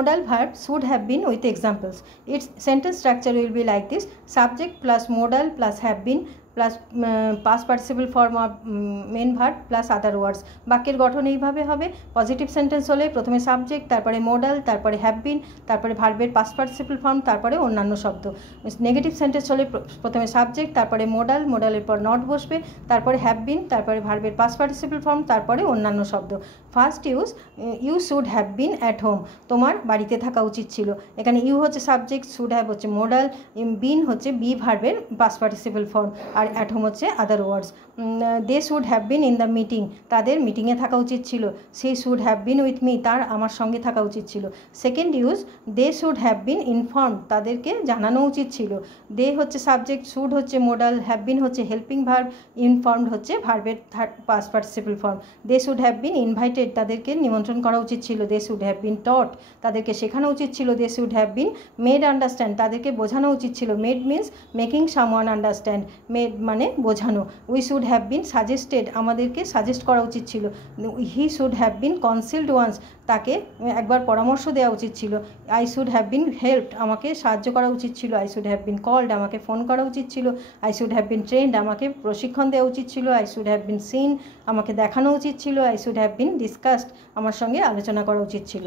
Modal verb should have been with examples. Its sentence structure will be like this: subject plus modal plus have been plus past participle form of main verb plus other words. বাক্যের গঠন এইভাবে হবে। Positive sentence হলে প্রথমে subject, তারপরে modal, তারপরে have been, তারপরে ভার্বের পাস্ট পার্টিসিপল ফর্ম, তারপরে অন্যান্য শব্দ। নেগেটিভ সেন্টেন্স হলে প্রথমে সাবজেক্ট, তারপরে মোডাল, মোডালের পর নট বসবে, তারপরে হ্যাভ বিন, তারপরে ভার্বের পাস্ট পার্টিসিপল ফর্ম, তারপরে অন্যান্য শব্দ। First you should have been at home, তোমার বাড়িতে থাকা উচিত ছিল। এখানে ইউ হচ্ছে সাবজেক্ট, শুড হ্যাভ হচ্ছে মোডাল, বিন হচ্ছে বি ভার্বের পাস্ট পার্টিসিপল ফর্ম, আর অ্যাট হোম হচ্ছে other words. They should have been in the meeting, তাদের মিটিংয়ে থাকা উচিত ছিল। She should have been with me, তার আমার সঙ্গে থাকা উচিত ছিল। Second use, they should have been informed, তাদেরকে জানানো উচিত ছিল। দে হচ্ছে সাবজেক্ট, শুড হচ্ছে মোডাল, হ্যাভ বিন হচ্ছে হেল্পিং ভার্ব, ইনফর্মড হচ্ছে ভার্বের past participle form. They should have been invited, তাদেরকে নিমন্ত্রণ করা উচিত ছিল। দে শুড হ্যাভ বিন টট, তাদেরকে শেখানো উচিত ছিল। They should have been made understand, তাদেরকে বোঝানো উচিত ছিল। Made means making someone understand, made মানে বোঝানো। We should have been suggested, আমাদেরকে সাজেস্ট করা উচিত ছিল। He should have been counselled once, তাকে একবার পরামর্শ দেওয়া উচিত ছিল। I should have been helped, আমাকে সাহায্য করা উচিত ছিল। I should have been called, আমাকে ফোন করা উচিত ছিল। I should have been trained, আমাকে প্রশিক্ষণ দেওয়া উচিত ছিল। I should have been seen, আমাকে দেখানো উচিত ছিল। I should have been discussed, আমার সঙ্গে আলোচনা করা উচিত ছিল।